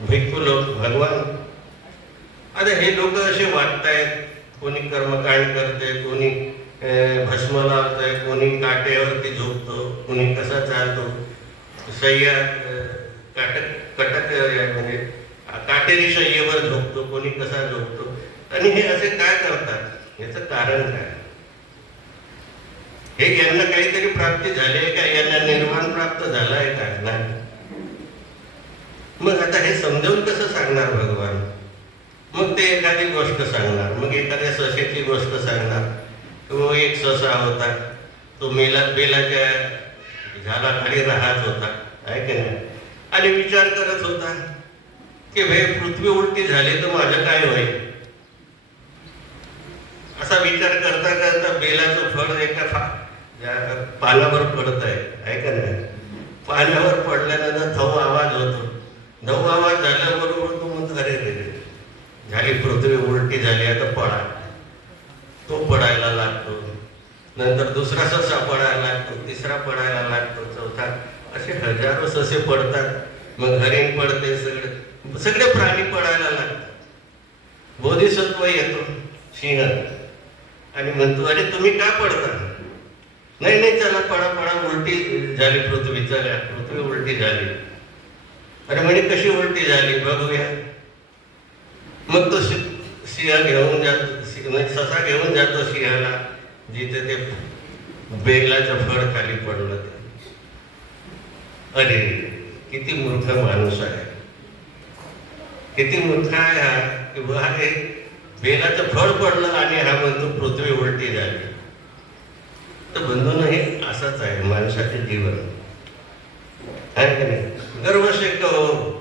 भिक्खू लोक भगवान. आता हे लोक असे वागतायत, कोणी कर्मकांड करते, कोणी भस्म लावतंय, कोणी काटेवरती झोपतो, कोणी कसा चालतो, शय्या कटक म्हणजे काटेरी शय्येवर झोपतो, कोणी कसा झोपतो. आणि हे असे काय करतात, याचं कारण काय? हे यांना काहीतरी प्राप्ती झाली आहे का? यांना निर्वाण प्राप्त झाला आहे का? नाही. मग आता हे समजावून कसं सांगणार भगवान? मग ते एखादी गोष्ट सांगणार, मग एखाद्या ससेची गोष्ट सांगणार. तो एक ससा होता, तो बेलाच्या झाडाखाली राहत होता, आहे की नाही, आणि विचार करत होता की हे पृथ्वी उलटी झाली तर माझं काय होईल. असा विचार करता करता बेलाचं फळ एका पानावर पडत आहे का नाही. पाण्यावर पडल्यानंतर धव आवाज होतो. धव आवाज झाल्याबरोबर तो म्हणतो अरे रे रे, झाली पृथ्वी उलटी झाली, आता पळा. तो पडायला लागतो, नंतर दुसरा ससा पडायला लागतो, तिसरा पडायला लागतो, चौथा, असे हजारो ससे पडतात. मग हरिण पडते, सगळे प्राणी पडायला लागतात. बोधिसत्व येतो सिंह आणि म्हणतो अरे तुम्ही का पडता? नाही नाही, चला पडा पडा, उलटी झाली पृथ्वी, चला पृथ्वी उलटी झाली. अरे म्हणे कशी उलटी झाली बघूया. मग तो सिंह घेऊन जातो, ससा घेऊन जातो सिंहाला जिथे ते बेलाचं फळ खाली पडलं ते. अरे किती मूर्ख माणूस आहे, किती मूर्ख आहे हा, की हे बेलाचं फळ पडलं आणि हा म्हणतो पृथ्वी उलटी झाली. तर बंधून हे असंच आहे माणसाचे जीवन, आहे की नाही. गर्व शेक हो,